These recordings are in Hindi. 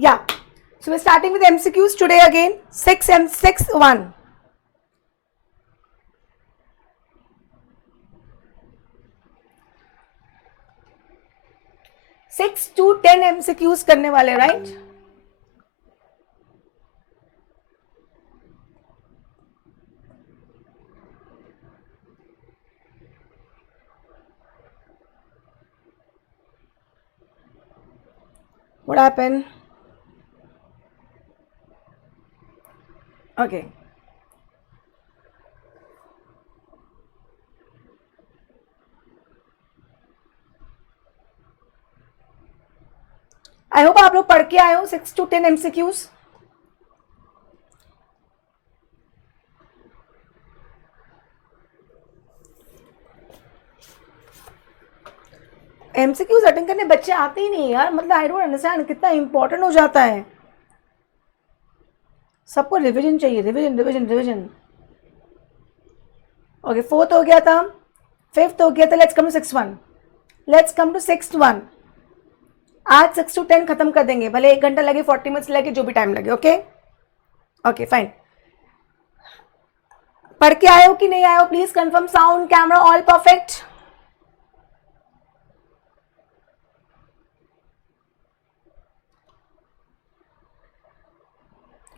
Yeah. So we're starting with MCQs today again. 6M61. 6 to 10 MCQs करने वाले, right? What happened? Okay. I hope आप लोग पढ़ के आए हो 6 to 10 MCQs. MCQs अटेंड करने बच्चे आते ही नहीं यार, मतलब आई डोंट अंडरस्टैंड कितना इंपॉर्टेंट हो जाता है. सबको रिवीजन चाहिए, revision revision revision. Okay, fourth हो गया था, फिफ्थ हो गया था. Let's come to six one. Let's come to six one. आज 6 to 10 खत्म कर देंगे, भले 1 घंटा लगे, 40 मिनट्स लगे, जो भी टाइम लगे. Okay okay fine. पढ़ के आए हो कि नहीं आए हो? Please confirm. Sound, camera, all perfect.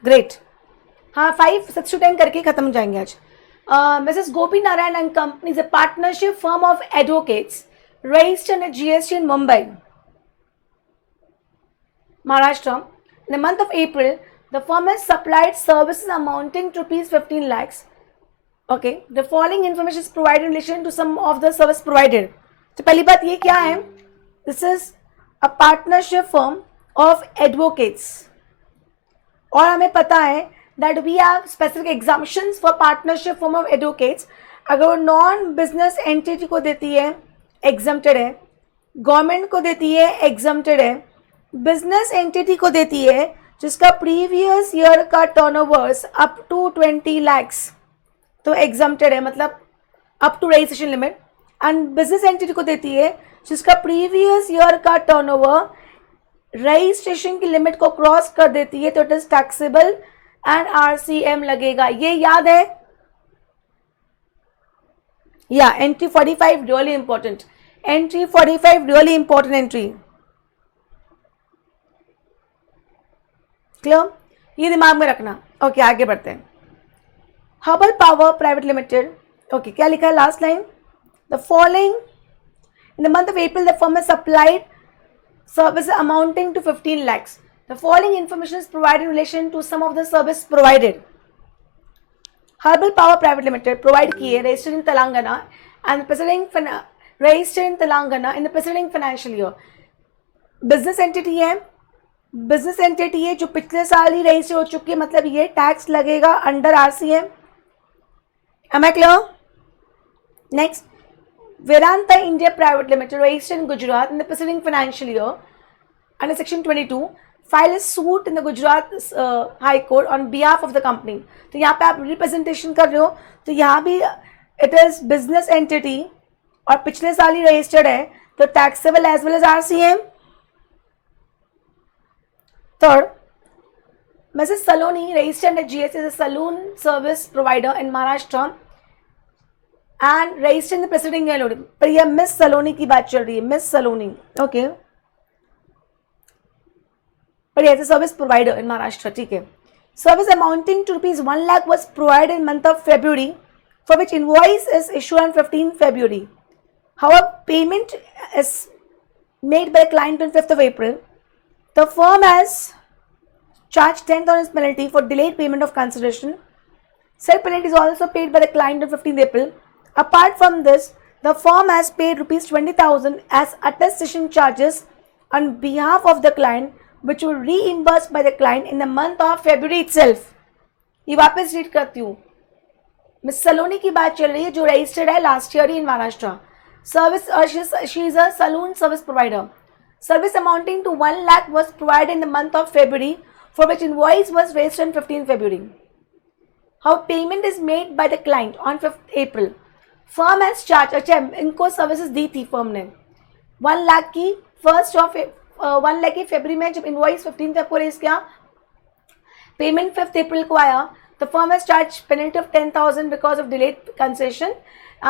Great. हाँ, 5 6 to 10 करके खत्म हो जाएंगे आज. Mrs. Gopi Narayan and Company is a partnership firm of advocates registered under GST in Mumbai, Maharashtra. In the month of April, the firm has supplied services amounting to rupees 15 lakhs. Okay, the following information is provided in relation to some of the service provided. तो पहली बात ये क्या है? This is a partnership firm of advocates. और हमें पता है that we have specific exemptions for partnership firm of advocates. अगर वो नॉन बिजनेस एंटिटी को देती है, एग्जम्प्टेड है. गवर्नमेंट को देती है, एग्जम्प्टेड है. बिजनेस एंटिटी को देती है जिसका प्रीवियस ईयर का टर्नओवर्स अप टू 20 lakhs, तो एग्जम्प्टेड है, मतलब up to registration limit. And business entity को देती है जिसका प्रीवियस ईयर का टर्नओवर रजिस्ट्रेशन की लिमिट को क्रॉस कर देती है, तो it is taxable and RCM लगेगा. ये याद है? या entry 45 really important. Entry 45 really important entry. Clear? ये दिमाग में रखना. ओके, आगे बढ़ते हैं. Herbal power private limited. Okay, क्या लिखा है last line? The following in the month of April the firm has supplied service amounting to 15 lakhs. The following information is provided in relation to some of the service provided. Herbal Power Private Limited provide kiye registered in Telangana and preceding registered in Telangana in the preceding financial year. Business entity है, business entity है जो पिछले साल ही रजिस्टर हो चुकी है, मतलब ये टैक्स लगेगा under RCM. Am I clear? Next, Vedanta India Private Limited registered in Gujarat in the preceding financial year under section 22 filed a suit in the Gujarat High Court on behalf of the company. तो यहाँ पे आप रिप्रेजेंटेशन कर रहे हो, तो यहाँ भी it is business entity और पिछले साल ही रजिस्टर्ड है, तो taxable as well as RCM. Third, Mrs. Saloni registered at GST as a saloon service provider in Maharashtra and registered in the preceding year. पर यह मिस सलोनी की बात चल रही है, मिस सलोनी. ओके, पर as a service provider in Maharashtra. ठीक है. Service amounting to rupees 1 lakh was provided in month of February, for which invoice is issued on 15 February. However, payment is made by the client on 5th of April. The firm has charged 10,000 penalty for delayed payment of consideration. Said penalty is also paid by the client on 15th April. Apart from this, the firm has paid rupees 20,000 as attestation charges on behalf of the client, which were reimbursed by the client in the month of February itself. ये वापस रीड करती हूँ. मिस सलोनी की बात चल रही है जो रजिस्टर्ड है last year in Maharashtra. Service, she is a saloon service provider. Service amounting to 1 lakh was provided in the month of February, for which invoice was raised on 15 February. How payment is made by the client on 5th April. Firm has charge, अच्छा इनको सर्विसेज दी थी फर्म ने 1 लाख की 1st of 1 लाख की फरवरी में जब इनवॉइस 15 तक को रेज किया, पेमेंट 5 अप्रैल को आया, the firm has charged penalty of 10,000 because of delayed concession,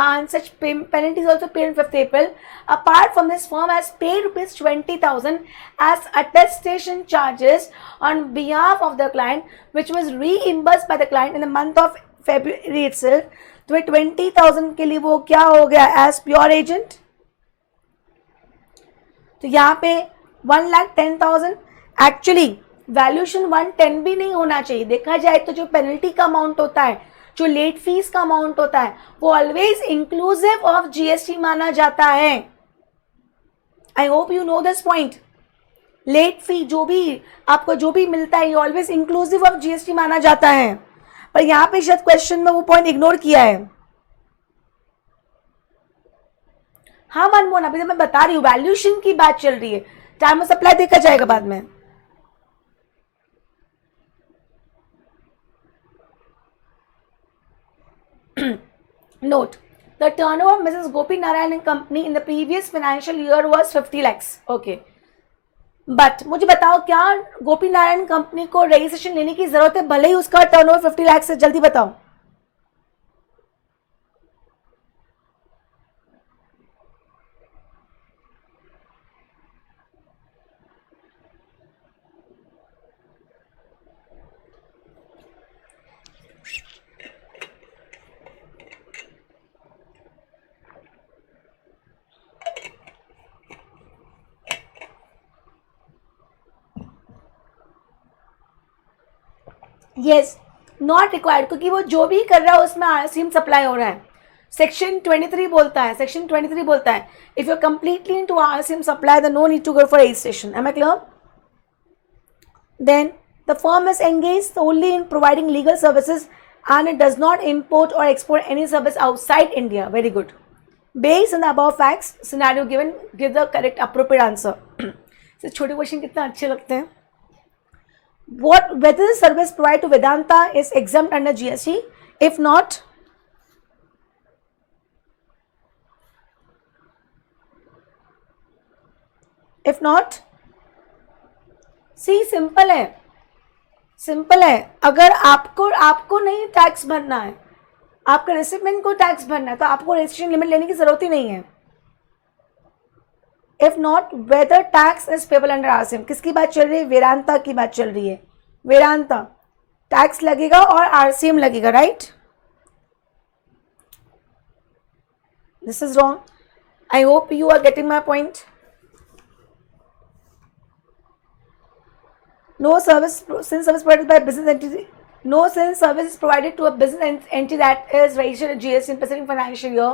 and such penalty is also paid on 5th April. Apart from this, firm has paid rupees 20,000 as attestation charges on behalf of the client, which was reimbursed by the client in the month of February itself. तो 20,000 के लिए वो क्या हो गया as pure agent. तो यहाँ पे 1,10,000 एक्चुअली वैल्यूएशन 110 भी नहीं होना चाहिए. देखा जाए तो जो पेनल्टी का अमाउंट होता है, जो लेट फीस का अमाउंट होता है, वो ऑलवेज इंक्लूसिव ऑफ जीएसटी माना जाता है. I hope you know this point. Late fee जो भी आपको जो भी मिलता है, ये ऑलवेज इंक्लूसिव ऑफ जीएसटी माना जाता है. पर यहाँ पे शायद क्वेश्चन में वो पॉइंट इग्नोर किया है. हाँ मनमोहन, अभी तो मैं बता रही हूँ वैल्यूएशन की बात चल रही है. टाइम ऑफ सप्लाई देखा जाएगा बाद में. Note, the turnover of Mrs. Gopi Narayan and Company in the previous financial year was 50 lakhs. Okay. But मुझे बताओ क्या गोपी नारायण कंपनी को रजिस्ट्रेशन लेने की जरूरत है, भले ही उसका टर्नओवर 50 लाख से? जल्दी बताओ. यस, नॉट रिक्वायर्ड, क्योंकि वो जो भी कर रहा है उसमें आरसीएम सप्लाई हो रहा है. सेक्शन 23 बोलता है, सेक्शन 23 बोलता है if you completely into RCM supply the no need to go for registration. Am I clear? Then the firm is engaged only in providing legal services and it does not import or export any service outside India. Very good. Based on the above facts, scenario given, give the correct appropriate answer. So छोटे क्वेश्चन कितना अच्छे लगते हैं. Whether the service provided to Vedanta is exempt under GST? If not, see, simple है. अगर आपको नहीं टैक्स भरना है, आपका रेसिपिएंट को टैक्स भरना है, तो आपको रजिस्ट्रेशन लिमिट लेने की जरूरत ही नहीं है. If not, whether tax is payable under RCM. किसकी बात चल रही है? वेदांता की बात चल रही है. वेदांता टैक्स लगेगा और आरसीएम लगेगा, right? This is wrong. I hope you are getting my point. No service provided by business entity. No service is provided to a business entity that is registered at GST in preceding financial year.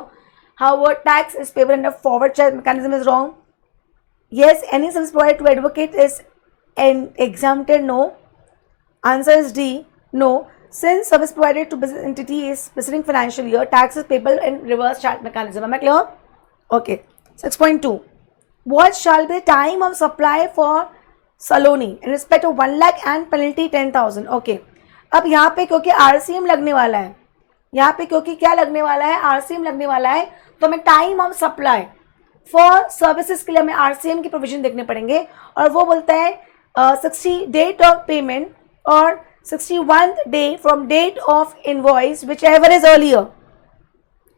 However, tax is payable under forward charge mechanism is wrong. Yes, any service provided to advocate is exempted. No. Answer is D. No. Since service provided to business entity is preceding financial year, tax is payable in reverse charge mechanism. Am I clear? Okay. 6.2. What shall be the time of supply for Saloni in respect of 1 lakh and penalty 10,000. Okay. अब यहाँ पे क्योंकि आरसीएम लगने वाला है, यहाँ पे क्योंकि क्या लगने वाला है? आरसीएम लगने वाला है, तो हमें time of supply for services के लिए हमें आरसीएम की प्रोविजन देखने पड़ेंगे. और वो बोलता है 60 डेट ऑफ पेमेंट और 61 day from date of invoice which ever is earlier.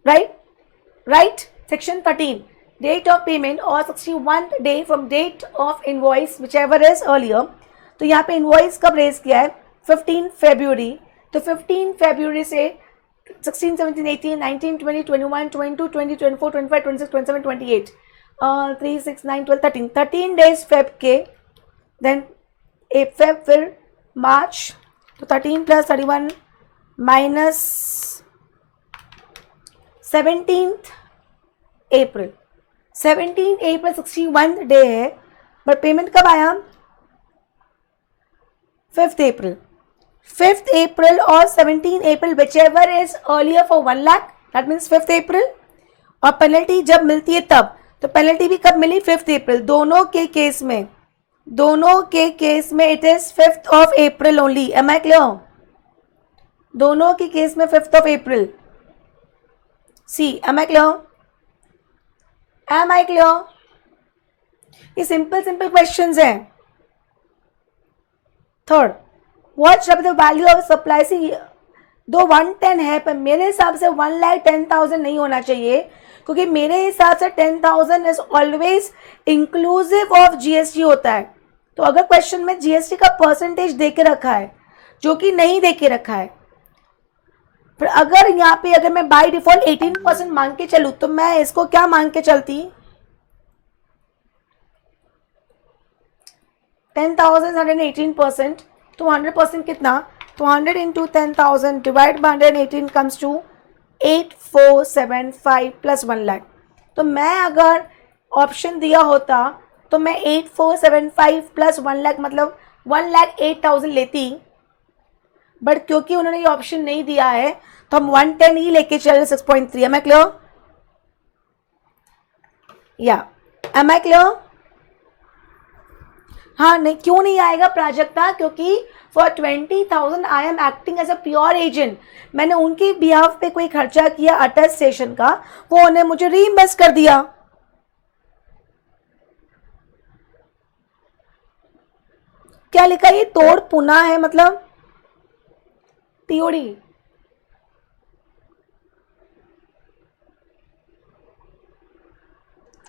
Right. Section 13, date of payment or 61 day from date of invoice whichever is earlier. तो यहाँ पे invoice कब रेज किया है? 15 फरवरी. तो 15 फरवरी से 16, 17, 18, 19, 20, 21, 22, 20, 24, 25, 26, 27, 28, 3, 6, 9, 12, 13 डेज फेब के. देन फेब, फिर मार्च. तो 13 + 31 माइनस 17 अप्रैल. 17 अप्रैल 61 डे है, बट पेमेंट कब आया? 5 अप्रैल. 5 अप्रैल और 17 April which ever is earlier for 1 lakh, that means 5 April. और पेनल्टी जब मिलती है तब, तो पेनल्टी भी कब मिली? 5 अप्रैल. दोनों के केस में it is 5 April only. Am I clear? दोनों के केस में 5 April. See, am I clear? Am I clear? ये सिंपल सिंपल क्वेश्चंस हैं. Third, what should be the value of supply. See दो 110 है, पर मेरे हिसाब से 1,10,000 नहीं होना चाहिए, क्योंकि मेरे हिसाब से 10,000 is always inclusive of GST होता है. तो अगर क्वेश्चन में जीएसटी का परसेंटेज दे के रखा है, जो कि नहीं दे के रखा है, फिर अगर यहाँ पे अगर मैं बाय डिफॉल्ट 18% मांग के चलूँ, तो मैं इसको क्या मांग के चलती, 10,000 118%, तो 100% कितना, तो 100 into 10,000 divide by 118 comes to 8475 plus 1 lakh. तो मैं अगर ऑप्शन दिया होता तो मैं 8475 प्लस 1 लाख मतलब 1,08,000 लेती, बट क्योंकि उन्होंने ये ऑप्शन नहीं दिया है तो हम 110 ही लेके चल 6.3. Am I clear? या एम आई क्लियर? हाँ, नहीं क्यों नहीं आएगा प्राजक्ता, क्योंकि for 20,000 I am acting as a pure agent. मैंने उनके बिहाफ पे कोई खर्चा किया अटेस्टेशन का, वो उन्हें मुझे रीइंबर्स कर दिया. क्या लिखा, ये तोड़ पुना है मतलब TOD.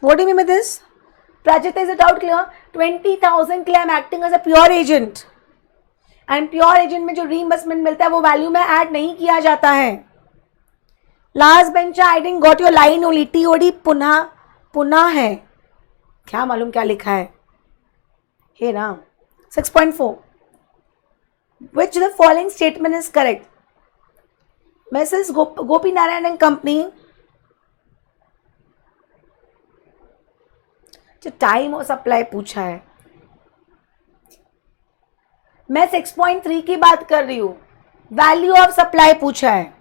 What do you mean by this? Prajakta, is the doubt clear? 20,000 के लिए I'm acting as a pure agent. And pure agent में जो reimbursement मिलता है वो वैल्यू में ऐड नहीं किया जाता है. Last bench I didn't got your line only. TOD पुनः पुनः है, क्या मालूम क्या लिखा है, हे ना. 6.4, which the following statement is correct? Mrs. Gopi Narayan and company. जो टाइम और सप्लाई पूछा है, मैं 6.3 की बात कर रही हूँ. वैल्यू ऑफ सप्लाई पूछा है,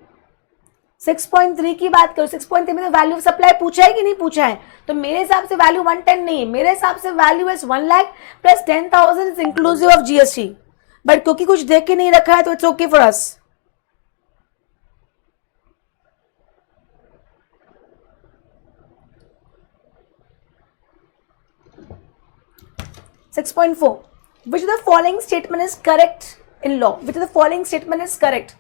6.3 की बात करो. 6.3 में तो वैल्यू ऑफ सप्लाई पूछा है कि नहीं पूछा है? तो मेरे हिसाब से वैल्यू 110 नहीं है, मेरे हिसाब से value is 1 lakh plus 10,000 is inclusive of GST. But क्योंकि कुछ देख के नहीं रखा है तो it's okay for us. Six point four. Which of the following statement is correct in law? Which of the following statement is correct?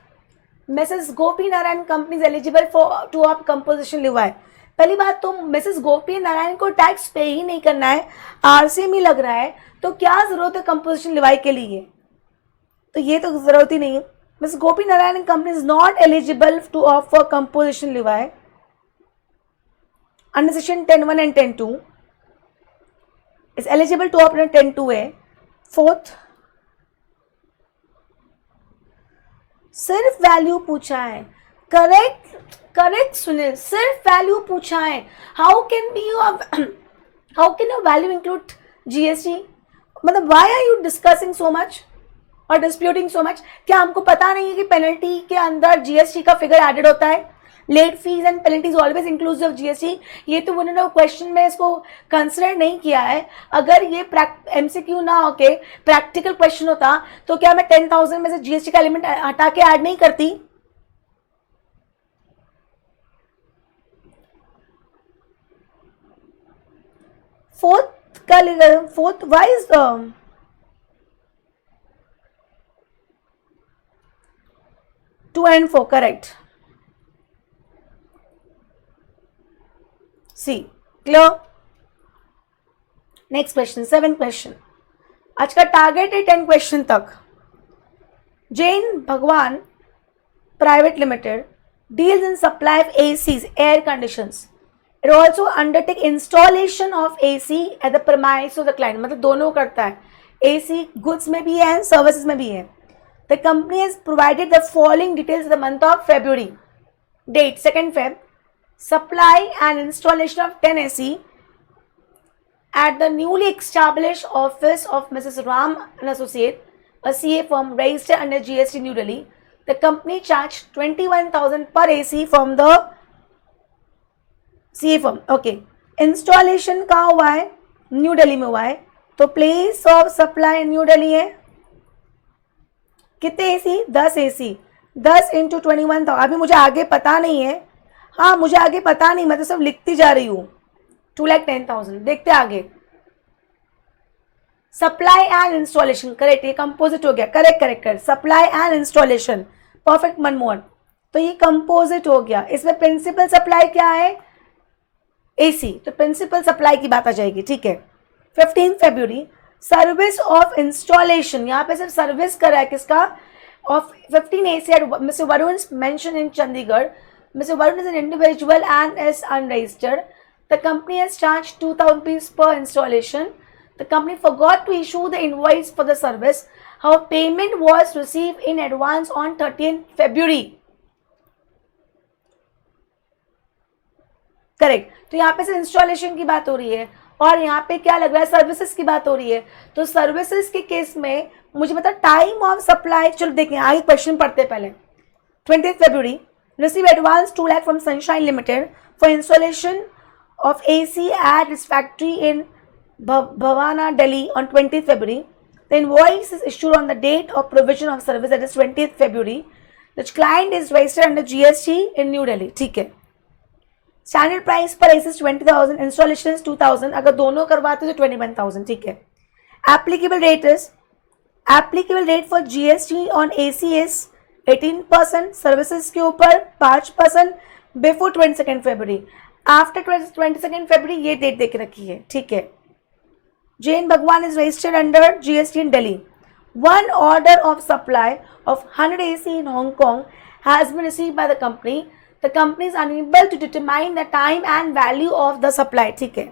Mrs. Gopi Narayan company is eligible for two of composition Levi. पहली बात तो मिसेस गोपी नारायण को टैक्स पे ही नहीं करना है, आरसीएम ही लग रहा है, तो क्या जरूरत है कंपोजिशन लिवाई के लिए? तो ये तो जरूरत ही नहीं है. Mrs Gopi Narayan company is not eligible to offer composition levy under section 10(1) and 10(2). is eligible to open 10(2)(a). Fourth, सिर्फ वैल्यू पूछा है. करेक्ट करेक्ट सुनील, सिर्फ वैल्यू पूछा है. How can your value include GST? मतलब why are you discussing so much और डिस्प्यूटिंग सो मच? क्या हमको पता नहीं है कि पेनल्टी के अंदर जीएसटी का फिगर एडेड होता है? Late fees and penalties always inclusive of GST. ये तो उन्होंने क्वेश्चन में इसको कंसिडर नहीं किया है. अगर ये एमसीक्यू ना होके प्रैक्टिकल क्वेश्चन होता तो क्या मैं 10,000 में से जीएसटी का एलिमेंट हटा के ऐड नहीं करती? Fourth wise 2 and 4 correct. C clear. Next question, 7th question. आज का टारगेट है 10 क्वेश्चन तक. Jain Bhagwan Private Limited deals in supply of ACs, air conditions. It also undertake installation of AC at the premise of the client. मतलब दोनों करता है, एसी गुड्स में भी है, सर्विसेज में भी है. The company has provided the following details the month of February. Date 2nd Feb. Supply and installation of 10 AC at the newly established office of Mrs. Ram and Associate, a CA firm registered under GST New Delhi. The company charged 21,000 per AC from the CA firm. Okay. Installation कहाँ हुआ है? न्यू दिल्ली में हुआ है. तो place of supply new Delhi है. कितने एसी? 10 एसी. 10 इंटू 21,000. अभी मुझे आगे पता नहीं है. हाँ, मुझे आगे पता नहीं, मैं तो सब लिखती जा रही हूँ. 2,10,000. देखते आगे. सप्लाई एंड इंस्टॉलेशन, करेक्ट, ये कंपोजिट हो गया, correct correct correct, supply and installation, perfect Manmohan. तो ये कंपोजिट हो गया, इसमें प्रिंसिपल सप्लाई क्या है, एसी, तो प्रिंसिपल सप्लाई की बात आ जाएगी, ठीक है। 15 फरवरी सर्विस ऑफ इंस्टॉलेशन, यहाँ पे सिर्फ सर्विस करा है किसका, of 15 AC at Mr. Varun's mentioned in Chandigarh. Mr. Varun is an individual and is unregistered. The company has charged 2,000 rupees per installation. The company forgot to issue the invoice for the service. However, payment was received in advance on 13th February. Correct, तो यहाँ पे से इंस्टॉलेशन की बात हो रही है और यहाँ पे क्या लग रहा है, सर्विसेज की बात हो रही है। तो सर्विसेज के केस में मुझे बता टाइम ऑफ सप्लाई, चलो देखें आगे क्वेश्चन पढ़ते पहले। 20th February receive advance 2 lakh from Sunshine Limited for installation of AC at its factory in Bhavana, Delhi on 20th February. The invoice is issued on the date of provision of service, that is 20th February. The client is registered under GST in New Delhi, ठीक है। स्टैंडर्ड प्राइस पर AC 20,000, इंस्टॉलेशन 2,000, अगर दोनों करवाते तो 21,000, ठीक है। Applicable rate is, applicable rate for GST on AC is 18%, services के ऊपर 5%, before 22nd February, after 22nd February ये डेट देके रखी है, ठीक है। जैन भगवान is registered under GST in Delhi. One order of supply of 100 AC in Hong Kong has been received by the company. The company is unable to determine the time and value of the supply, ठीक है।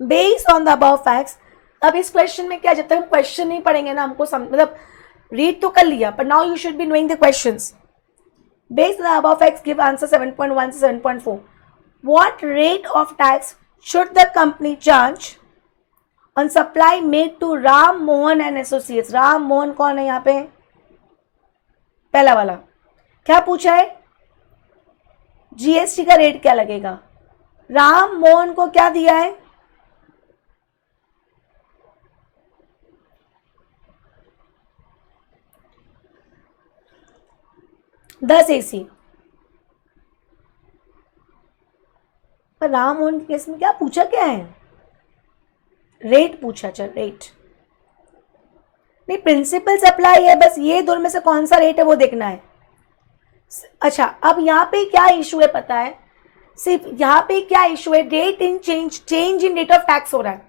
Based on the above facts, अब इस क्वेश्चन में क्या, जब तक हम क्वेश्चन नहीं पढ़ेंगे ना हमको मतलब रीड तो कर लिया, but now you should be knowing the questions. Based on the above facts, give answer 7.1 to 7.4. What rate of tax should the company charge on supply made to Ram Mohan and Associates? Ram Mohan कौन है यहाँ पे, पहला वाला क्या पूछा है, GST का रेट क्या लगेगा, राम मोहन को क्या दिया है, दस AC, पर राम मोहन के केस में क्या पूछा, क्या है, रेट पूछा, चल रेट नहीं, प्रिंसिपल सप्लाई है, बस ये दोनों में से कौन सा रेट है वो देखना है। अच्छा, अब यहाँ पे क्या इशू है पता है, सिर्फ यहाँ पे क्या इशू है, date in change in rate of tax हो रहा है,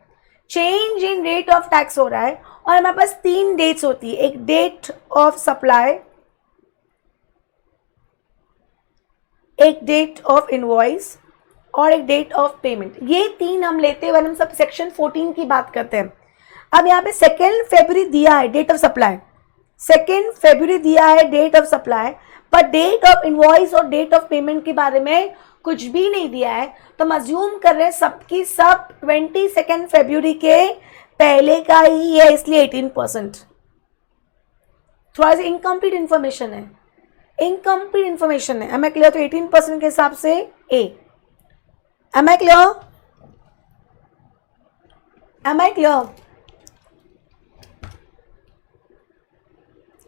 change in rate of tax हो रहा है, और हमारे पास 3 डेट्स होती है, एक डेट ऑफ सप्लाई, एक डेट ऑफ इनवॉइस और एक डेट ऑफ पेमेंट, ये 3 हम लेते हैं हम सब सेक्शन 14 की बात करते हैं। अब यहाँ पे 2nd February दिया है date of supply, 2nd February दिया है डेट ऑफ सप्लाई, पर डेट ऑफ इनवॉइस और डेट ऑफ पेमेंट के बारे में कुछ भी नहीं दिया है, तो हम अज्यूम कर रहे हैं सबकी सब 22nd February के पहले का ही है, इसलिए 18%। थोड़ा सा इनकम्प्लीट इंफॉर्मेशन है, इनकम्प्लीट इंफॉर्मेशन है, एम आई क्लियर, तो 18% के हिसाब से ए, am I clear, am I clear.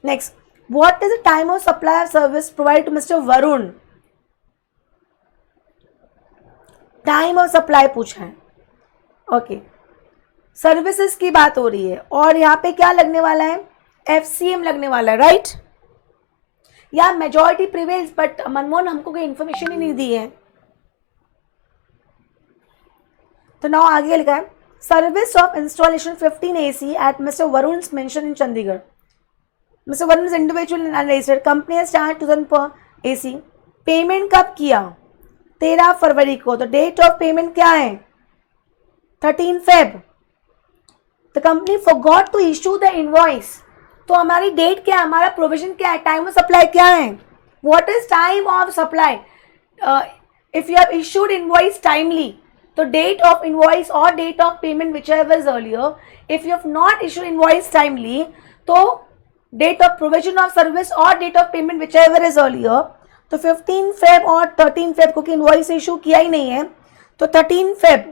Next, what is the time of supply of service provided to Mr. Varun? Time of supply पूछा है, ओके। सर्विसेज की बात हो रही है और यहाँ पे क्या लगने वाला है, FCM लगने वाला है, राइट। या मेजॉरिटी प्रिवेल्स, बट मनमोहन हमको कोई इंफॉर्मेशन ही नहीं दी है, तो नाउ आगे लिखा है service of installation 15 AC at Mr. Varun's mention in Chandigarh. Mr. Varun is individual and unregistered. Company has charged 2,000 per AC. Payment कब किया, 13 फरवरी को, तो डेट ऑफ पेमेंट क्या है, 13 Feb. The company forgot to issue the invoice. तो हमारी डेट क्या है, हमारा प्रोविजन क्या है, टाइम ऑफ सप्लाई क्या है, what is time of supply, if you have issued invoice timely, तो डेट ऑफ इनवॉइस और date of payment which ever is earlier, if you have not issued invoice timely, तो date of provision of service और date of payment which ever is earlier, तो 15 Feb और 13 Feb को इनवॉइस इशू किया ही नहीं है, तो 13 Feb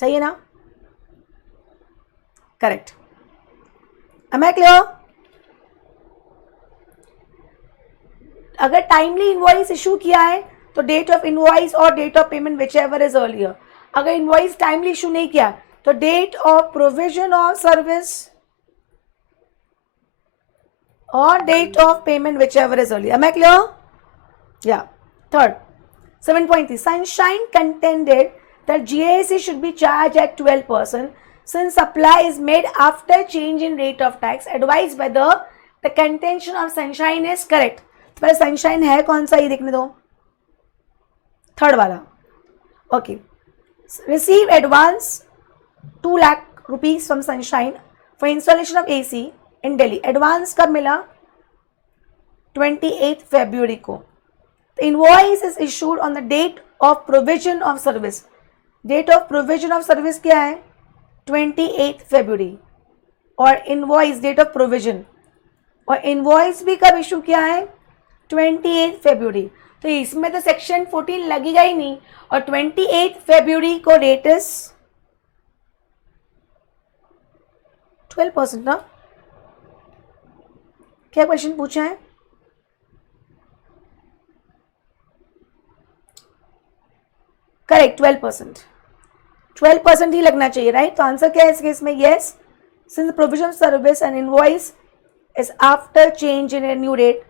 सही है ना, करेक्ट, एम आई क्लियर। अगर टाइमली इनवॉइस इशू किया है तो डेट ऑफ इनवॉइस और date of payment which ever is earlier, अगर इनवॉइस टाइमली इशू नहीं किया तो date of provision of service और date of payment which ever is early. Am I clear? Yeah. Third 7.3 Sunshine contended that GST should be charged at 12% since supply is made after change in rate of tax. Advised by the contention of Sunshine is correct. पर Sunshine है कौन सा, ये देखने दो. थर्ड वाला. Okay. Receive advance 2 lakh rupees from Sunshine for installation of AC in Delhi. Advance कब मिला? 28 February को. The invoice is issued on the date of provision of service. Date of provision of service क्या है? 28 February. और invoice date of provision. और invoice भी कब इशू किया है? 28 February. तो इसमें तो सेक्शन 14 लगेगा ही नहीं. और 28 February को डेट इज 12% ना. क्या क्वेश्चन पूछा है? करेक्ट, 12%. 12% ही लगना चाहिए, राइट? तो आंसर क्या है इस केस में? Yes. Since provision service and invoice is after change in a new rate.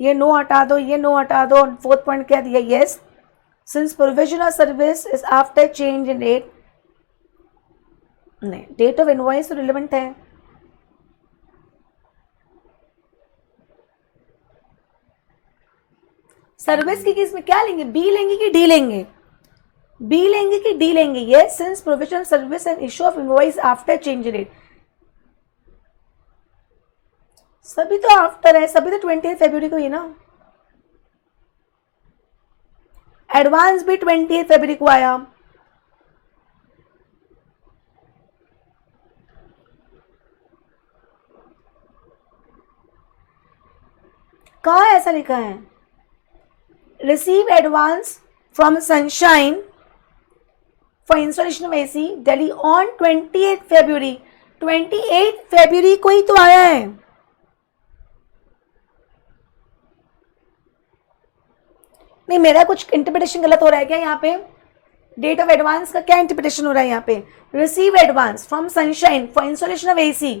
ये नो हटा दो, ये नो हटा दो. फोर्थ पॉइंट क्या दिया? Yes. Since provision of service is after change in rate. नहीं, डेट ऑफ इनवॉइस तो रिलेवेंट है. सर्विस के केस में क्या लेंगे? बी लेंगे कि डी लेंगे? बी लेंगे कि डी लेंगे? Yes. Since provision service and issue of invoice after change rate. सभी तो आफ्टर है, सभी तो 28 फरवरी को ही ना. एडवांस भी 28 फरवरी को आया. कहाँ ऐसा लिखा है? Receive advance from sunshine for installation of AC Delhi on 28 फरवरी. 28 फरवरी को ही तो आया है. नहीं, मेरा कुछ इंटरप्रिटेशन गलत हो रहा है क्या यहाँ पे? डेट ऑफ एडवांस का क्या इंटरप्रिटेशन हो रहा है यहाँ पे? Receive advance from sunshine for installation of AC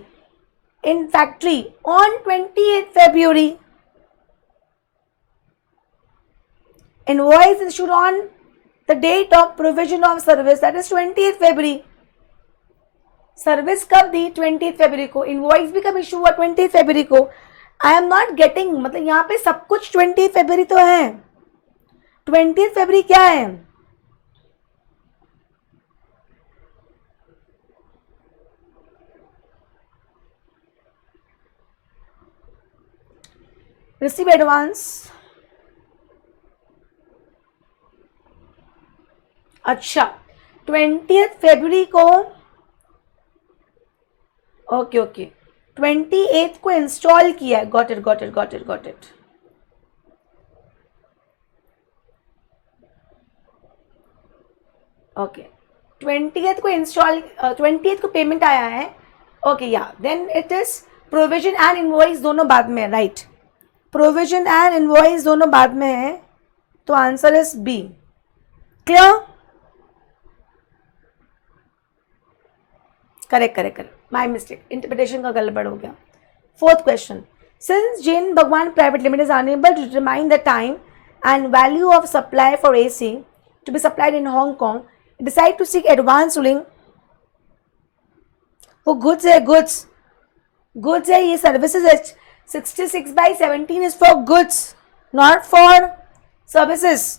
in factory on 28 February. Invoice issued on the date of provision of service, that is 28 February. Service कब दी? 28 फरवरी को. इनवॉइस भी कब इशू हुआ? 28 फरवरी को. आई एम नॉट गेटिंग, मतलब यहाँ पे सब कुछ 28 फरवरी तो है. 28 फरवरी क्या है? Receive advance. अच्छा, 20 फरवरी को. ओके ओके, 28 को इंस्टॉल किया है. Got it got it got it got it. Okay, 20th को इंस्टॉल, 20th को पेमेंट आया है. ओके, या then it is provision and invoice दोनों बाद में है, राइट? प्रोविजन एंड इनवॉइस दोनों बाद में है. तो answer is B. Clear? Correct correct correct. My mistake, interpretation का गड़बड़ हो गया. Fourth question. Since Jain Bhagwan Private Limited is unable to determine the time and value of supply for AC to be supplied in Hong Kong, decide to seek advance ruling. वो goods है, goods है, ये services है. 66/17 is for goods, not for services.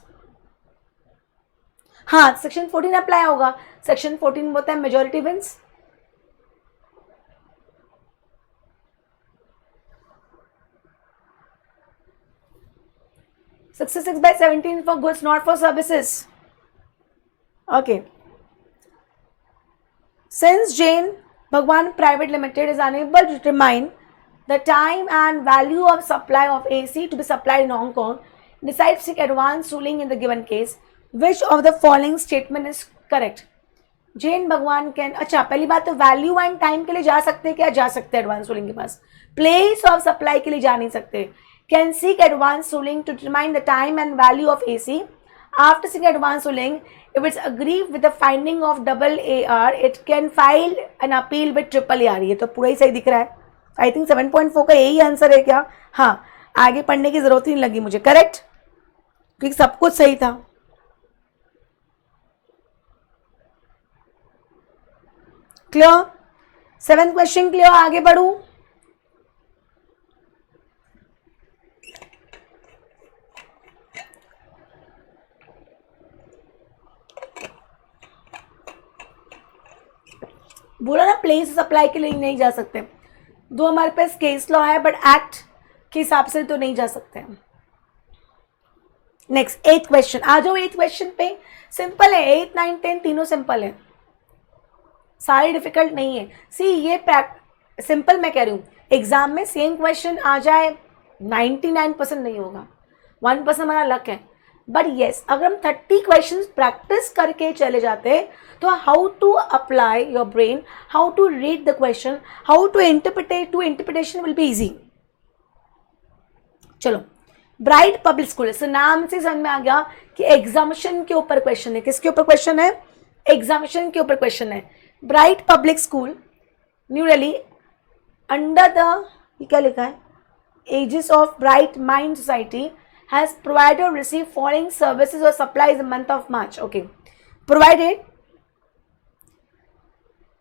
हाँ, सेक्शन 14 अप्लाई होगा. सेक्शन 14 होता है majority wins. Sixty-six by 17 for goods, not for services. Okay. Since Jain Bhagwan Private Limited is unable to determine the time and value of supply of AC to be supplied in Hong Kong, decide to seek advance ruling in the given case. Which of the following statement is correct? Jain Bhagwan can. अच्छा, पहली बात तो वैल्यू एंड टाइम के लिए जा सकते हैं क्या? जा सकते हैं एडवांस रूलिंग के पास. प्लेस ऑफ सप्लाई के लिए जा नहीं सकते. Can seek advance ruling to determine the time and value of AC. After seeking advance ruling, If it's aggrieved with the finding of double AR, it can file an appeal with triple AR. ये तो पूरा ही सही दिख रहा है. आई थिंक 7.4 का यही आंसर है क्या? हाँ, आगे पढ़ने की जरूरत ही नहीं लगी मुझे. करेक्ट, क्योंकि सब कुछ सही था. क्लियर? 7th question clear. आगे बढ़ू. बोला ना प्लेस सप्लाई के लिए नहीं जा सकते. दो हमारे पास केस लॉ है, बट एक्ट के हिसाब से तो नहीं जा सकते. Next 8th question. आ जाओ 8th क्वेश्चन पे. सिंपल है. 8, 9, 10 तीनों सिंपल है, सारी डिफिकल्ट नहीं है. सी ये सिंपल मैं कह रही हूँ. एग्जाम में सेम क्वेश्चन आ जाए 99% नहीं होगा, 1% हमारा लक है. बट येस, अगर हम 30 क्वेश्चन प्रैक्टिस करके चले जाते तो how to apply your brain, how to read the question, how to interpretation will be easy. चलो, ब्राइट पब्लिक स्कूल. इस नाम से समझ में आ गया कि एग्जामिनेशन के ऊपर क्वेश्चन है. किसके ऊपर क्वेश्चन है? एग्जामिनेशन के ऊपर क्वेश्चन है. Bright Public School, New Delhi, under the, ये क्या लिखा है, aegis of Bright Mind Society has provided or received following services or supplies in the month of March. Okay. Provided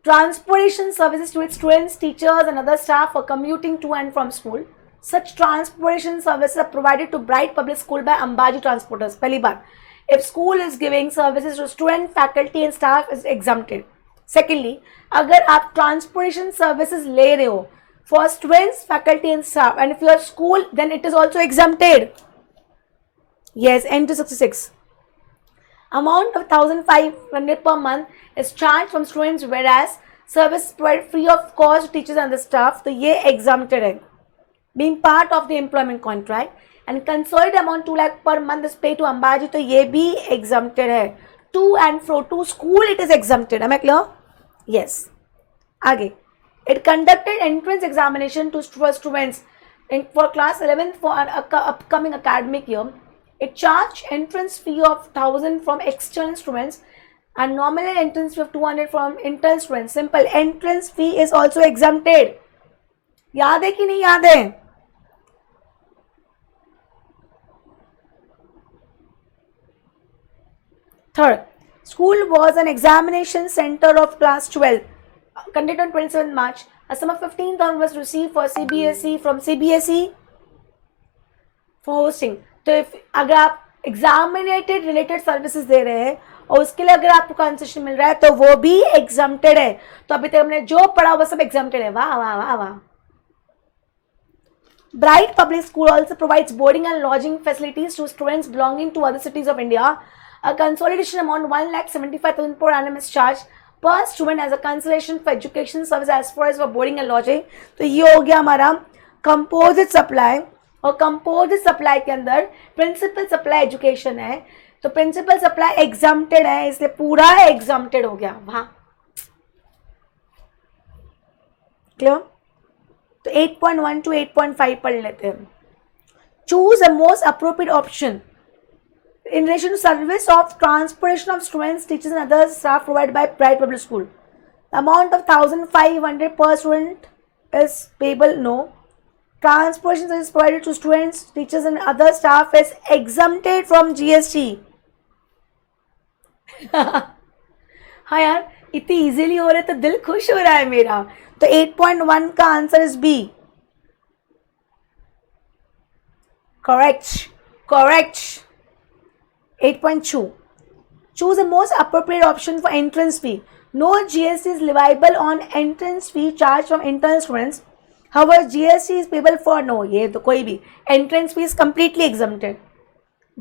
transportation services to its students, teachers and other staff for commuting to and from school. Such transportation services are provided to Bright Public School by Ambaji Transporters. पहली बात, if school is giving services to student, faculty and staff is exempted. Secondly, अगर आप transportation services ले रहे हो for students, faculty and staff, and if you are school, then it is also exempted. Yes, N266. Amount of 1,500 per month is charged from students, whereas service provided free of cost to teachers and the staff. तो ये exempted है. Being part of the employment contract and consolidated amount 2 lakh per month is paid to Ambaji. तो ये भी exempted है. To and fro to school it is exempted. Am I clear? Yes. आगे. It conducted entrance examination for students for class 11th for an upcoming academic year. It charged entrance fee of 1,000 from external students and nominal entrance fee of 200 from internal students. Simple. Entrance fee is also exempted. याद है कि नहीं याद है? Third, school was an examination center of class 12. Conducted on 27th March. A sum of 15,000 was received for CBSE from CBSE for hosting. तो अगर आप एग्जामिनेटेड रिलेटेड सर्विसेज दे रहे हैं और उसके लिए अगर आपको कंसेशन मिल रहा है तो वो भी एग्जाम्प्टेड है. तो अभी तक हमने जो पढ़ा वो सब एग्जाम्प्टेड है. वाह वाह वाह वाह. Bright Public School also provides boarding and lodging facilities to students belonging to other cities of India. A consolidation amount 1,75,000 per annum is charged per student as a consolation for education service as far as for boarding and lodging. तो ये हो गया हमारा कंपोजिट सप्लाई. और कंपोजिट सप्लाई के अंदर प्रिंसिपल सप्लाई एजुकेशन है. तो प्रिंसिपल सप्लाई एग्जाम्प्टेड है, इसलिए पूरा एग्जाम्प्टेड हो गया. वाह, क्लियर? तो 8.1 to 8.5 पढ़ लेते हैं. Choose a most appropriate option in relation to service of transportation of students, teachers and other staff provided by Bright Public School. The amount of 1,500 per student is payable. No. Transportation service provided to students, teachers and other staff is exempted from GST. हाँ यार, इतनी इजीली हो रहा है तो दिल खुश हो रहा है मेरा. तो 8.1 का answer is B. Correct. 8.2. Choose the most appropriate option for entrance fee. No GST is leviable on entrance fee charged from internal students. However, GST is payable for no. ये तो कोई भी. Entrance fee is completely exempted.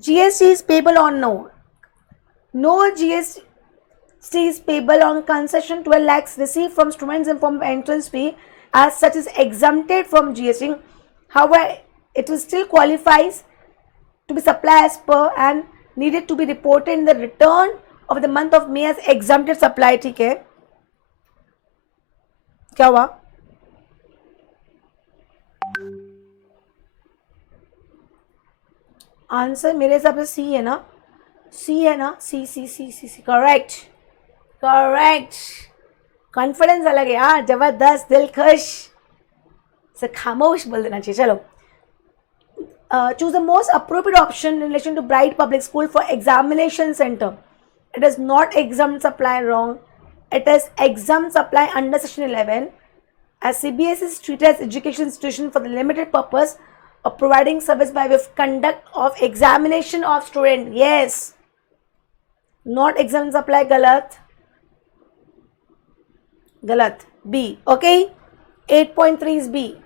GST is payable on no. No GST is payable on concession 12 lakhs received from students in form of entrance fee as such is exempted from GST. However, it will still qualifies to be supplied as per and needed to be reported in the return of the month of May as exempted supply. ठीक है, क्या हुआ? आंसर मेरे हिसाब से सी है ना. सी है ना, सी सी सी सी सी, करेक्ट करेक्ट. कॉन्फिडेंस अलग है यार, जबरदस्त, दिल खुश से खामोश बोल देना चाहिए. चलो, choose the most appropriate option in relation to Bright Public School for examination center. It is not exempt supply, wrong. It is exempt supply under section 11, as CBSE is treated as education institution for the limited purpose of providing service by way of conduct of examination of student. Yes, not exempt supply. Galat. B. Okay. 8.3 is B.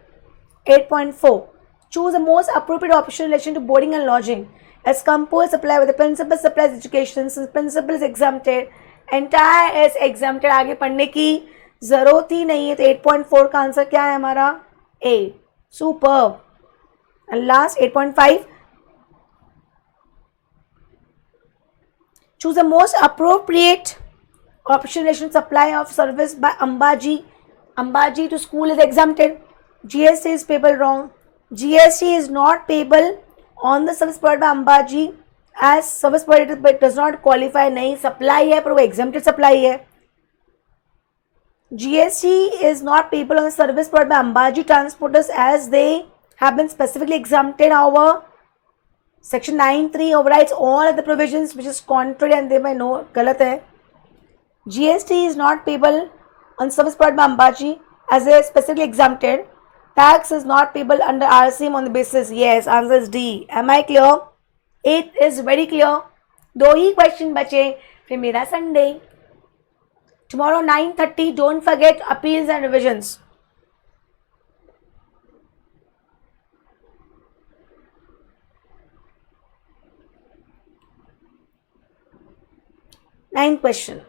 8.4. Choose the most appropriate option in relation to boarding and lodging. As composed supply with the principal supplies education, since principal is exempted, entire is exempted. आगे पढ़ने की जरूरत ही नहीं है. तो 8.4 का आंसर क्या है हमारा? A. Superb. And last 8.5. Choose the most appropriate option in relation to supply of service by Ambaji. Ambaji to school is exempted. GST is payable, wrong. GST is not payable on the service provided by Ambaji as service provided but does not qualify. नहीं, supply है पर वो exempted supply है. GST is not payable on the service provided by Ambaji transporters as they have been specifically exempted. However, section 9(3) overrides all other provisions which is contrary and thereby no, गलत है. GST is not payable on service provided by Ambaji as they are specifically exempted. Tax is not payable under RCM on the basis. Yes, answer is D. Am I clear? It is very clear. 2 he question बचे, फिर मेरा Sunday. Tomorrow 9:30. Don't forget appeals and revisions. Ninth question.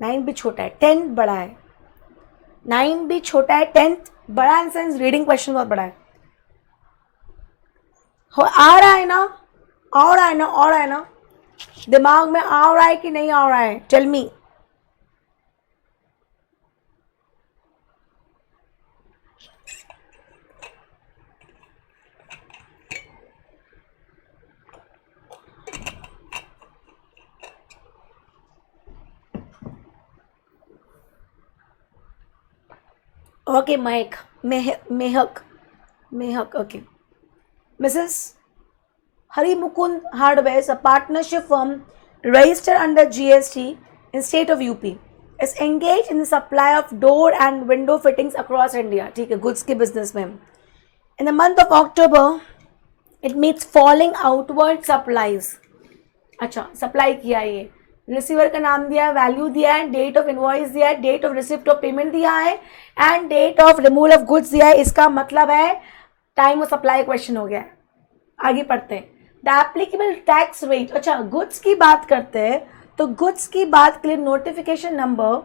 9 भी छोटा है, 10 बड़ा है. 9 भी छोटा है, 10 बड़ा है. सेंस रीडिंग क्वेश्चन बहुत बड़ा है. आ रहा है ना, आ रहा है ना, आ रहा है ना, दिमाग में आ रहा है कि नहीं आ रहा है? Tell me. Okay, Mehak, okay. Mrs. Hari Mukund Hardware is a partnership firm registered under GST in state of UP. Is engaged in the supply of door and window fittings across India. ठीक है, goods के business में. In the month of October, it meets falling outward supplies. अच्छा, supply किया ये. रिसीवर का नाम दिया है, वैल्यू दिया है, डेट ऑफ इनवॉइस दिया है, date of receipt of payment दिया है and date of removal of goods दिया है. इसका मतलब है टाइम ऑफ सप्लाई क्वेश्चन हो गया है. आगे पढ़ते हैं. The applicable tax rate. अच्छा, गुड्स की बात करते हैं तो गुड्स की बात के लिए नोटिफिकेशन नंबर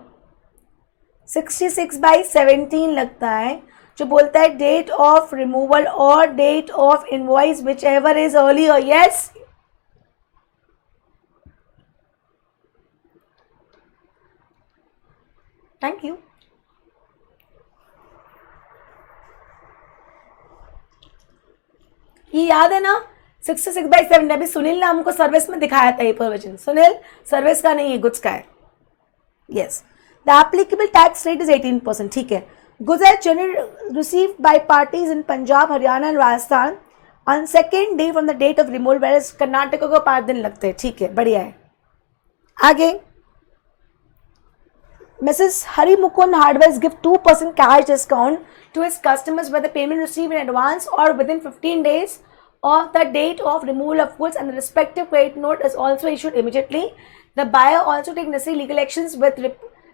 66/17 लगता है, जो बोलता है डेट ऑफ रिमूवल और date of invoice which ever is earlier. Yes, thank you. ये याद है ना, 66/7. अभी सुनील ने हमको सर्विस में दिखाया था ये प्रोविजन. सुनील, सर्विस का नहीं है, गुड्स का है. Yes, the applicable tax rate is 18%. ठीक है. Goods are generally received by parties in Punjab, Haryana and Rajasthan on second day from the date of removal, where Karnataka को 5 दिन लगते हैं. ठीक है, बढ़िया है. आगे, Mrs. Hari Mukund Hardware give 2% cash discount to its customers where the payment received in advance or within 15 days of the date of removal of goods, and the respective credit note is also issued immediately. The buyer also take necessary legal actions with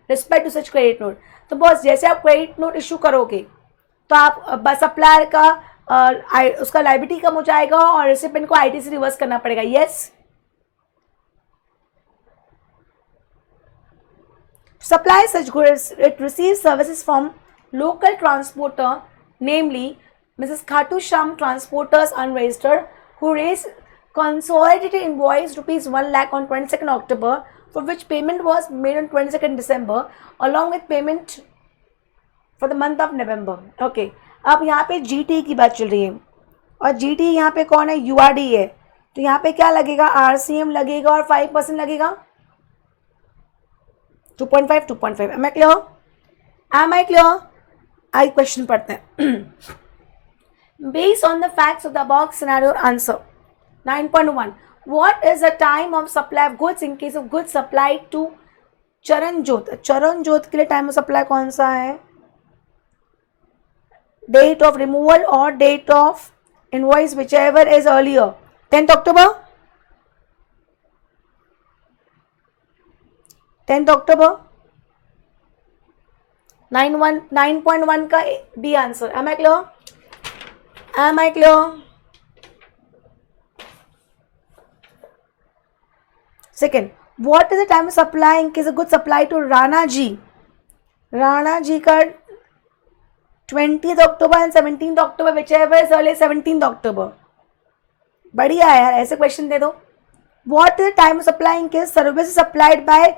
respect to such credit note. तो बॉस, जैसे आप क्रेडिट नोट इशू करोगे तो आप सप्लायर का उसका लाइबिलिटी कम हो जाएगा और रिसिपेंट को आईटीसी रिवर्स करना पड़ेगा. Yes. Supply such goods, it receives services from local transporter, namely Mrs. Khatu Sham Transporters Unregistered, who raised consolidated invoice rupees 1 lakh on 22nd October, for which payment was made on 22nd December, along with payment for the month of November. Okay, अब यहाँ पे GT की बात चल रही है और GT यहाँ पे कौन है, URD है, तो यहाँ पे क्या लगेगा, RCM लगेगा और 5% लगेगा, 2.5 2.5। Am I clear, am I clear. आई क्वेश्चन पढ़ते हैं। Based on the facts of the box scenario answer 9.1 what is the time of supply of goods in case of goods supply to Charanjot. Charanjot के लिए टाइम ऑफ सप्लाई कौन सा है, डेट ऑफ रिमूवल और date of invoice whichever is earlier, 10th October, 10th October। 9.1 का D answer. Am I clear, am I clear. Second, what is the time of supply in case of good supply to Rana ji. Rana ji का 20th October and 17th October whichever is early, 17th October। बढ़िया है यार, ऐसे क्वेश्चन दे दो। What is the time of supply in case service supplied by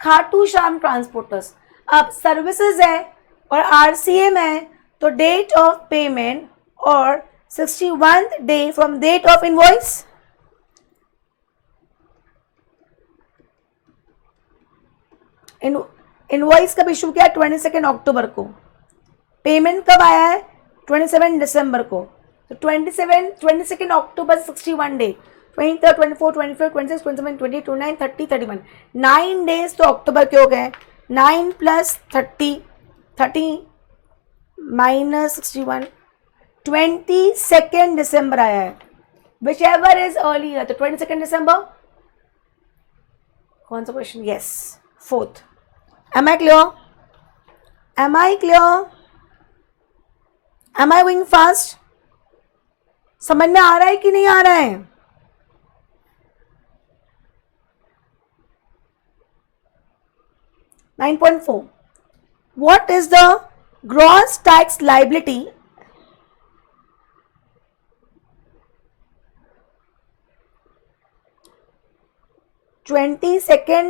Khatu Shyam transporters. अब सर्विसेज है और RCM है, तो डेट ऑफ पेमेंट और 61th day from date of invoice. Invoice कब इशू किया, 22 अक्टूबर को। पेमेंट कब आया है, 27 दिसंबर को। तो 22 अक्टूबर 61 डे, 23, 24, 25, 26, 27, 28, 29, 30, 31, 9 डेज तो अक्टूबर के हो गए। 9 + 30, 30 - 61, 22 दिसंबर आया है, विच एवर इज अर्ली है, तो 22 दिसंबर। कौन सा question, yes, 4th। Am I clear, am I clear, am I going fast. समझ में आ रहा है कि नहीं आ रहा है। (9.4) What is the gross tax liability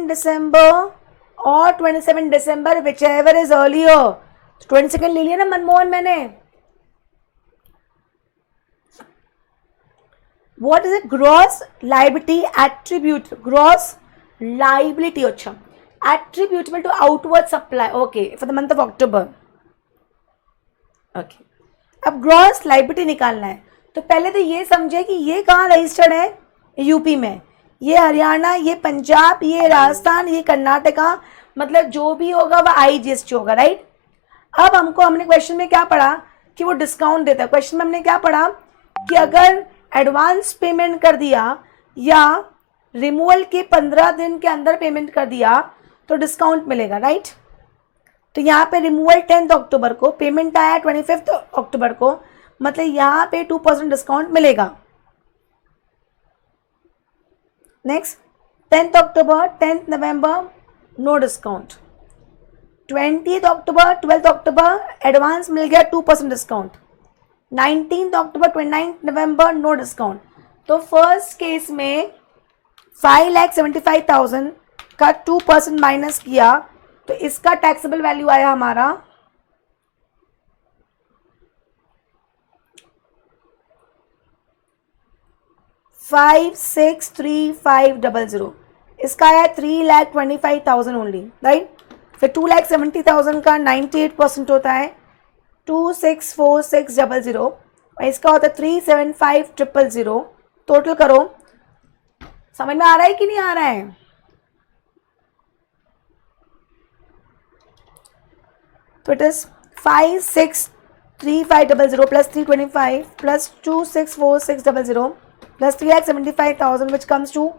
December और 27 दिसंबर whichever is earlier। 22 ले लिया ना मनमोहन मैंने। What is a gross liability attribute? Gross liability, अच्छा, attributable to outward supply, okay, for the month of October, okay। अब gross liability निकालना है, तो पहले तो ये समझे कि ये कहाँ रजिस्टर्ड है, यूपी में, ये हरियाणा, ये पंजाब, ये राजस्थान, ये कर्नाटका, मतलब जो भी होगा वह IGST होगा, राइट। अब हमने क्वेश्चन में क्या पढ़ा कि वो डिस्काउंट देता है। क्वेश्चन में हमने क्या पढ़ा कि अगर एडवांस पेमेंट कर दिया या रिमूवल के 15 दिन के अंदर पेमेंट कर दिया तो डिस्काउंट मिलेगा, राइट। तो यहाँ पे रिमूवल 10th अक्टूबर को, पेमेंट आया 25 अक्टूबर को, मतलब यहाँ पे 2% डिस्काउंट मिलेगा। नेक्स्ट, 10th अक्टूबर, 10th नवंबर, नो डिस्काउंट। 20th अक्टूबर, 12th अक्टूबर एडवांस मिल गया, 2% डिस्काउंट। 19th अक्टूबर, 29th नवंबर, नो डिस्काउंट। तो फर्स्ट केस में 5,75,000 का 2% माइनस किया तो इसका टैक्सेबल वैल्यू आया हमारा 563500। इसका आया 3,25,000 ओनली, राइट। फिर 2,70,000 का 98% होता है 264600 और इसका होता है 375,000। टोटल करो, समझ में आ रहा है कि नहीं आ रहा है। तो it is 563500 plus 325 plus 264600 plus 3,75,000 which comes to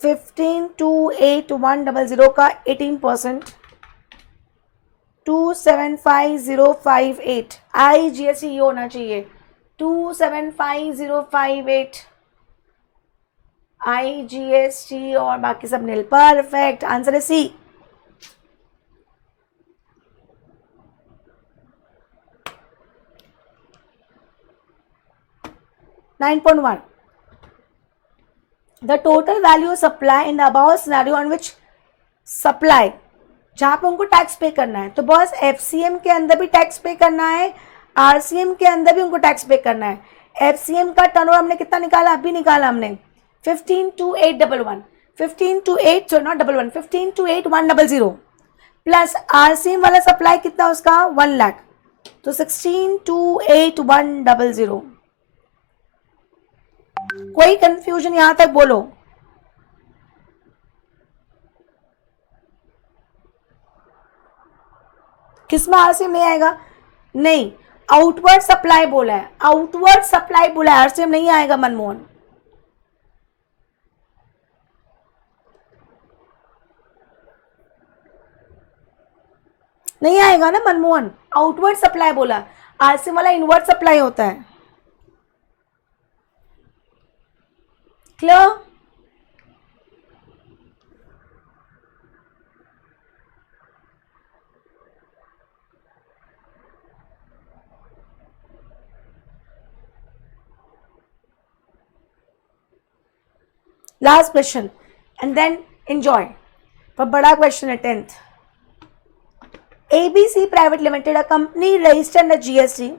15,28,100 का 18%, 275,058 IGST ये होना चाहिए, 275,058 IGST और बाकी सब नील। परफेक्ट, आंसर है सी। (9.1) The total value supply in the above scenario on which supply, जहाँ पे उनको टैक्स पे करना है, तो बस FCM के अंदर भी टैक्स पे करना है, आरसीएम के अंदर भी उनको टैक्स पे करना है। एफसीएम का टर्नओवर हमने कितना निकाला, अभी निकाला हमने 152811, 1528 सो नॉट 11, 1528,100 प्लस आरसीएम वाला सप्लाई कितना उसका 1 लाख, तो 1628,100। कोई कंफ्यूजन यहां तक बोलो? किसमें आरसीएम नहीं आएगा? नहीं, आउटवर्ड सप्लाई बोला है, आउटवर्ड सप्लाई बोला है, आरसीएम नहीं आएगा मनमोहन। नहीं आएगा ना मनमोहन, आउटवर्ड सप्लाई बोला, आरसीएम वाला इनवर्ड सप्लाई होता है। Clear? Last question and then enjoy. पर बड़ा क्वेश्चन है 10th। ABC Private Limited, a company registered under GST,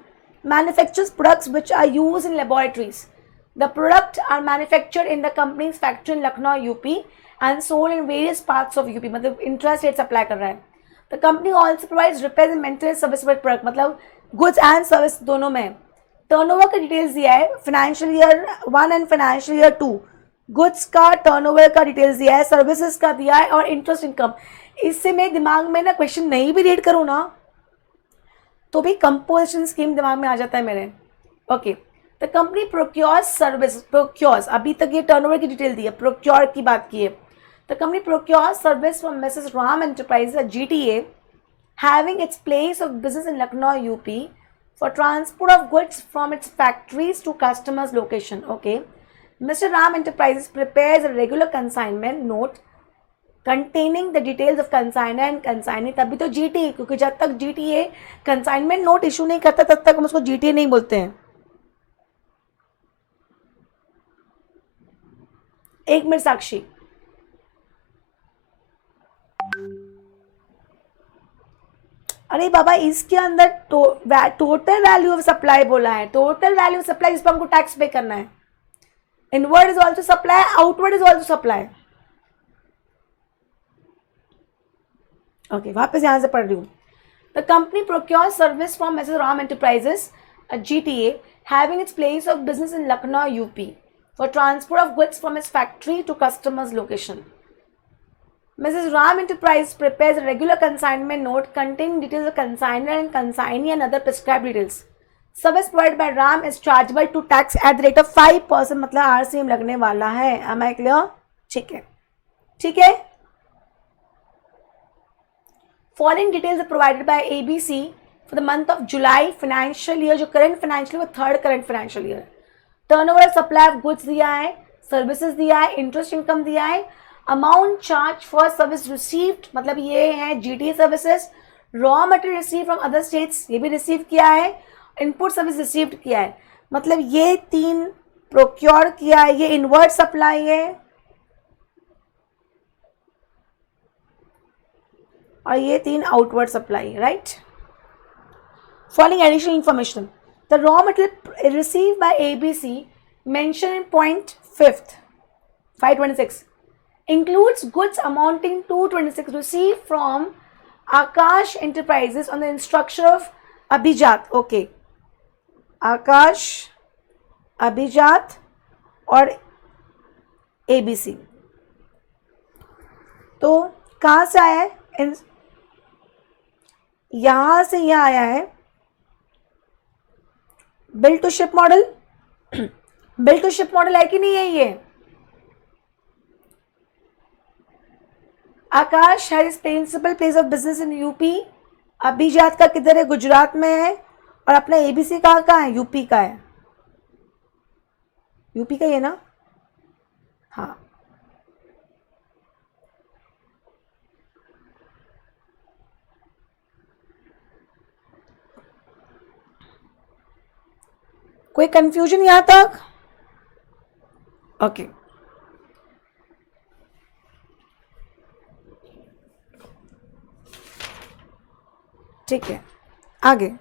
manufactures products which are used in laboratories. The products are manufactured in the company's factory in Lucknow, UP, and sold in various parts of UP. मतलब intrastate supply कर रहा है। The company also provides repairs and maintenance service for product, मतलब goods and service दोनों में। टर्नओवर का डिटेल्स दिया है, financial year 1 and financial year 2। Goods का टर्नओवर का डिटेल्स दिया है, सर्विसेज का दिया है, और इंटरेस्ट इनकम। इससे मेरे दिमाग में ना क्वेश्चन नहीं भी रीड करूँ ना तो भी कंपोजिशन स्कीम दिमाग में आ जाता है मेरे। Okay, the company procures service, प्रोक्योर्स, अभी तक ये टर्नओवर की डिटेल दी है, प्रोक्योर की बात की है। The company procures service from Mrs Ram enterprises GTA, having its place of business in Lucknow UP, for transport of goods from its factories to customers' location. Okay, Mr. Ram Enterprises prepares a regular consignment note containing the details of consignor and consignee. तभी तो GTA, क्योंकि जब तक GTA consignment note issue नहीं करता तब तक हम उसको GTA नहीं बोलते हैं। एक मिनट साक्षी, अरे बाबा इसके अंदर टोटल वैल्यू ऑफ सप्लाई बोला है, टोटल वैल्यू ऑफ सप्लाई, इस पर हमको टैक्स पे करना है। Inward is also supply, outward is also supply. Okay, वापस यहां से पढ़ रही हूँ। The company procure service from Mrs Ram enterprises GTA, having its place of business in Lucknow UP, for transport of goods from its factory to customers location. Mrs. Ram Enterprise prepares a regular consignment note containing details of consignor and consignee and other prescribed details. Service provided by Ram is chargeable to tax at the rate of 5%, मतलब RCM लगने वाला है। Am I clear? ठीक है, ठीक है। Following details are provided by ABC for the month of July financial year, जो current financial year, third current financial year। Turnover supply of goods दिया है, services दिया है, interest income दिया है, amount charge for service received, मतलब ये है GTA services. Raw material receive from other states, ये भी रिसीव किया है। इनपुट सर्विस रिसीव्ड किया है, मतलब ये 3 प्रोक्योर किया है, ये इनवर्ड सप्लाई है, और ये 3 आउटवर्ड सप्लाई है, right. Following additional information, the raw material receive by ABC mention in point 526 includes goods amounting to 26 received from Akash Enterprises on the instruction of Abhijat. Okay, Akash, Abhijat और ABC। तो कहाँ से आया है? यहाँ से यहाँ आया है। Bill to ship model, bill to ship model है कि नहीं है ये? Akash has principal place of business in UP, Abhijat का किधर है? गुजरात में है, और अपना ABC कहाँ है? UP का है, UP का ही है ना? हाँ, कोई कंफ्यूजन यहां तक? ओके, ठीक है, आगे।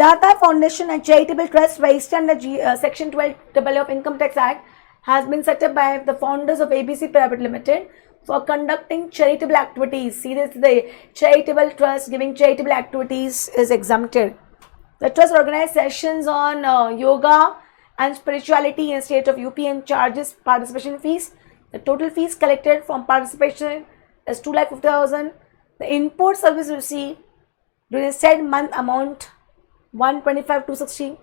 Vedanta Foundation and Charitable Trust registered under Section 12 of Income Tax Act has been set up by the founders of ABC Private Limited for conducting charitable activities. See this, the charitable trust giving charitable activities is exempted. The trust organizes sessions on yoga and spirituality in the state of UP and charges participation fees. The total fees collected from participation is 2,50,000. The import service received during said month amount 125,260.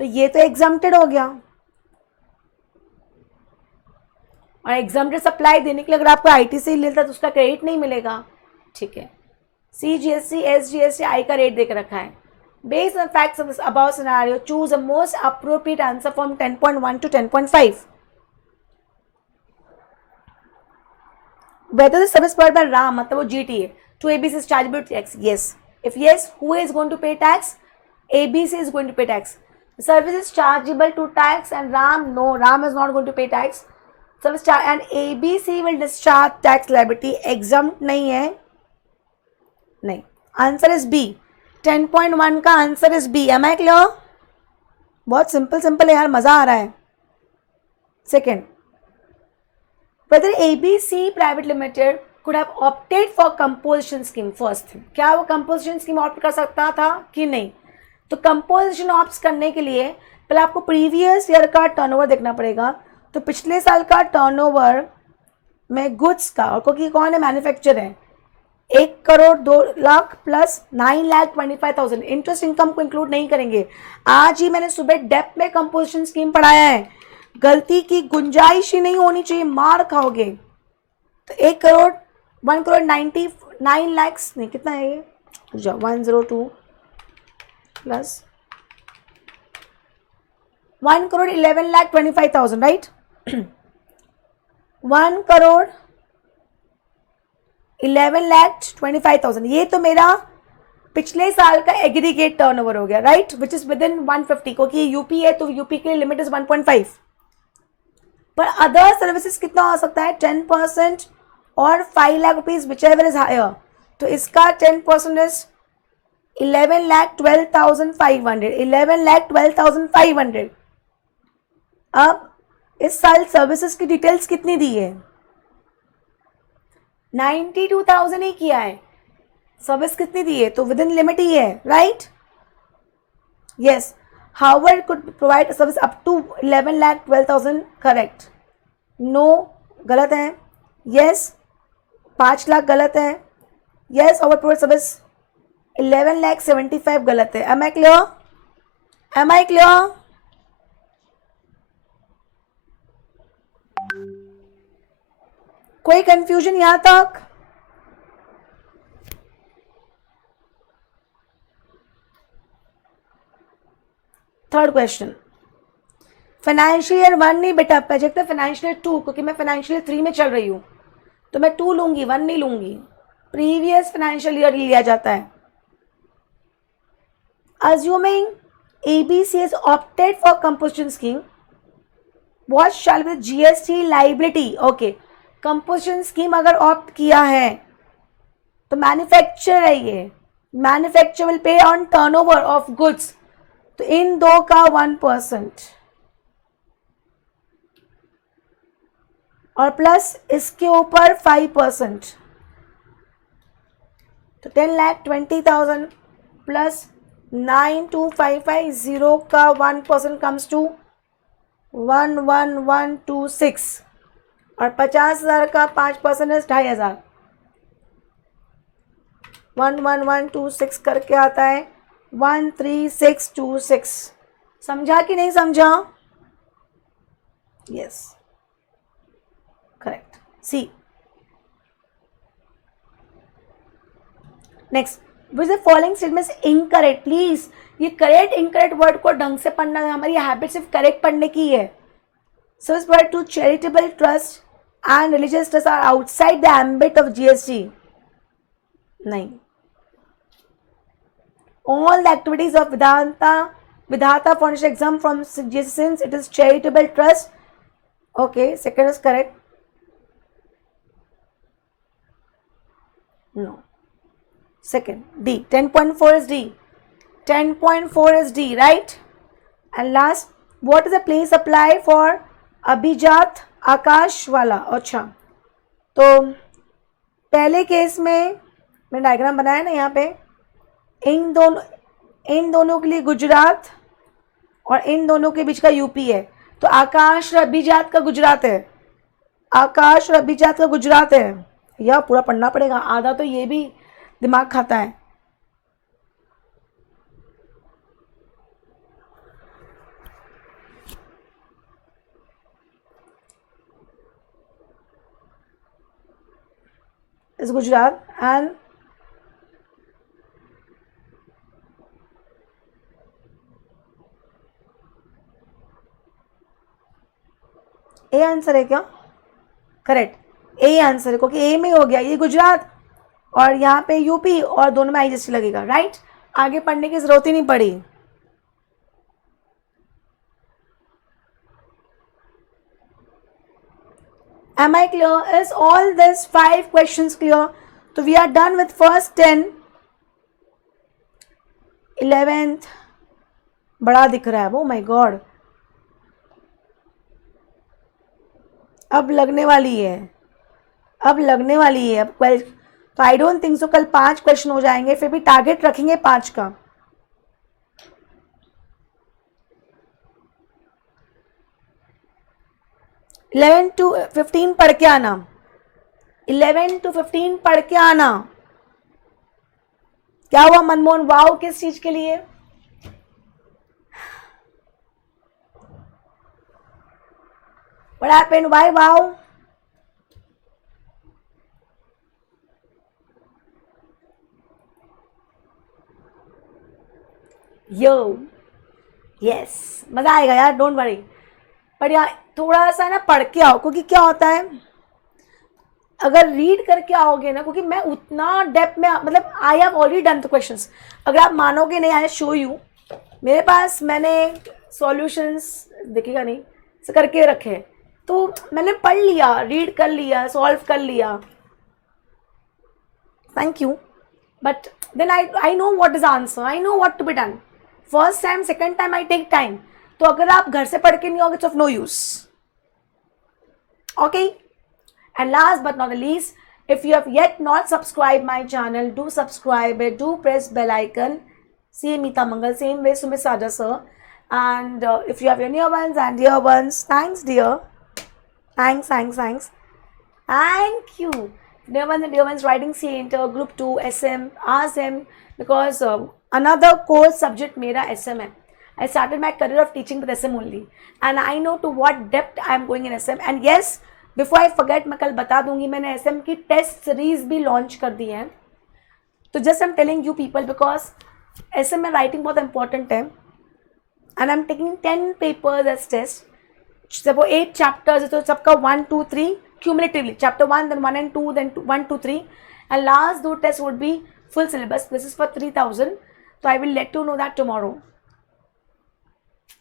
तो ये तो exempted हो गया. और exempted सप्लाई देने के लिए अगर आपको IT से ही लेता तो उसका क्रेडिट नहीं मिलेगा. ठीक है. CGST, SGST, I का रेट देकर रखा है. Based on facts of this above scenario, choose the most appropriate answer from 10.1 to 10.5. Whether the service provided by RAM, मतलब वो GT है, to ABC is chargeable tax? Yes. If yes, who is going to pay tax? ABC is going to pay tax. The service is chargeable to tax and RAM, no, RAM is not going to pay tax. Service charge and ABC will discharge tax liability. Exempt नहीं है, नहीं. Answer is B. 10.1 का answer is B. Am I clear? बहुत सिंपल है यार, मजा आ रहा है. Second, whether ABC Private Limited could have opted for composition scheme. First, क्या वो composition scheme ऑप्ट कर सकता था कि नहीं? तो composition ऑप्ट करने के लिए पहले आपको प्रीवियस ईयर का टर्नओवर देखना पड़ेगा. तो पिछले साल का टर्नओवर में गुड्स का, और क्योंकि कौन है, मैन्युफैक्चर है, 1,02,00,000 प्लस 9,25,000. इंटरेस्ट इनकम को इंक्लूड नहीं करेंगे. आज ही मैंने सुबह डेप्थ में कंपोजिशन स्कीम पढ़ाया है. गलती की गुंजाइश ही नहीं होनी चाहिए, मार खाओगे. तो 1,99 लाख नहीं, कितना है ये, 102 प्लस 1,11,25,000, राइट. 1,11,25,000. ये तो मेरा पिछले साल का एग्रीगेट टर्नओवर हो गया, right, which is with in 150, क्योंकि यूपी है तो यूपी के लिए लिमिट इज 1.5. पर अदर सर्विसेज कितना हो सकता है, 10% और 5 लाख rupees, which ever is higher. तो इसका 10% इज 11,12,500. 11,12,500. अब इस साल सर्विसेज की डिटेल्स कितनी दी है, 92,000 ही किया है. सर्विस कितनी दी है, तो विद इन लिमिट ही है, right. Yes, however could provide service up to 11,12,000. Correct. No, गलत है. यस, 5 लाख गलत है. यस, हाउएवर प्रोवाइड सर्विस 11,75,000 गलत है. Am I clear? Am I clear? कोई कंफ्यूजन यहां तक? थर्ड क्वेश्चन, फाइनेंशियल ईयर 1 नहीं बेटा, प्रोजेक्ट है फाइनेंशियल ईयर 2, क्योंकि मैं फाइनेंशियल 3 में चल रही हूं तो मैं 2 लूंगी, 1 नहीं लूंगी. प्रीवियस फाइनेंशियल ईयर लिया जाता है. Assuming ABC has opted for composition scheme, what shall be the GST liability? Okay, composition scheme अगर ऑप्ट किया है तो मैन्युफैक्चर है, ये manufacture will pay on turnover of goods. तो इन दो का 1% और प्लस इसके ऊपर 5%. तो 10,20,000 प्लस 9,255,000 का 1% कम्स टू 1,11,126 और 50,000 का 5% है 2,500. 1,11,126 करके आता है 1,36,26. समझा कि नहीं समझा? Yes, correct. C next, which the following statements incorrect. Please ये करेक्ट इनकरेक्ट वर्ड को ढंग से पढ़ना है. हमारी हैबिट सिर्फ करेक्ट पढ़ने की है. Service word to charitable trust and religious trusts are outside the ambit of GST. नहीं. All the activities of Vidhata Foundation exempt from GST since it is charitable trust. Okay, second is correct. No. Second, D. 10.4 is D. 10.4 is D, right? And last, what is the place apply for अभिजात आकाश वाला? अच्छा, तो पहले केस में मैंने डायग्राम बनाया ना यहाँ पे, इन दोनों के लिए गुजरात और इन दोनों के बीच का यूपी है, तो आकाश और अभिजात का गुजरात है, आकाश और अभिजात का गुजरात है। यह पूरा पढ़ना पड़ेगा, आधा तो ये भी दिमाग खाता है। इस गुजरात एंड ए आंसर है क्या? करेक्ट, ए आंसर है, क्योंकि ए में हो गया, ये गुजरात और यहाँ पे यूपी और दोनों में IGST लगेगा, राइट? आगे पढ़ने की जरूरत ही नहीं पड़ी। Am I clear? Is all this 5 questions clear? So we are done with first 10, 11th बड़ा दिख रहा है, oh my god, अब लगने वाली है, अब 12th। तो आई डोंट थिंक सो कल 5 क्वेश्चन हो जाएंगे, फिर भी टारगेट रखेंगे 5 का। इलेवन टू 15 पढ़ के आना, 11 to 15 पढ़ के आना। क्या हुआ मनमोहन, वाव किस चीज के लिए? What happened? Why wow? Yo yes, मजा आएगा यार, डोंट वरी। पर यार थोड़ा सा ना पढ़ के आओ, क्योंकि क्या होता है अगर रीड करके आओगे ना, क्योंकि मैं उतना डेप्थ में, मतलब I have already done the questions. अगर आप मानोगे नहीं, आई शो यू, मेरे पास मैंने सॉल्यूशंस दिखेगा नहीं से करके रखे, तो मैंने पढ़ लिया, रीड कर लिया, सॉल्व कर लिया, thank you. But then I know what is answer, I know what to be done. First time second time I take time, तो अगर आप घर से पढ़ के नहीं होगे it's of no use, okay? And last but not the least, if you have yet not subscribed my channel, do subscribe it, do press bell icon. Same Meeta Mangal, same way Sumit Saja sir. And if you have your near ones and dear ones, thanks dear. Thanks. Thank you. Dear ones and dear ones writing C Inter, Group 2, SM, ask them, because another core subject mera SM hai. I started my career of teaching with SM only. And I know to what depth I am going in SM. And yes, before I forget, मैं कल बता दूंगी, मैंने SM की टेस्ट सीरीज भी लॉन्च कर दी है। तो just I am telling you people, because SM में राइटिंग बहुत इंपॉर्टेंट है, and I am taking 10 papers as test. जब वो 8 चैप्टर्स है तो सबका 1, 2, 3 cumulatively, chapter 1 then 1 and 2 then 1, 2, 3, and last 2 tests would be full syllabus. This is for 3000, so I will let you know that tomorrow.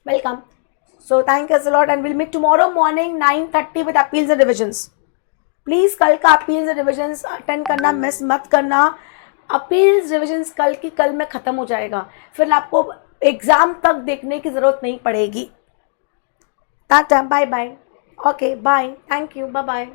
Welcome. So thank you a lot, and we'll meet tomorrow morning 9:30 with appeals and revisions. Please कल का appeals and revisions attend करना मिस मत करना। appeals revisions कल की कल में ख़त्म हो जाएगा, फिर आपको एग्ज़ाम तक देखने की ज़रूरत नहीं पड़ेगी। Tata, bye bye, okay bye, thank you, bye bye.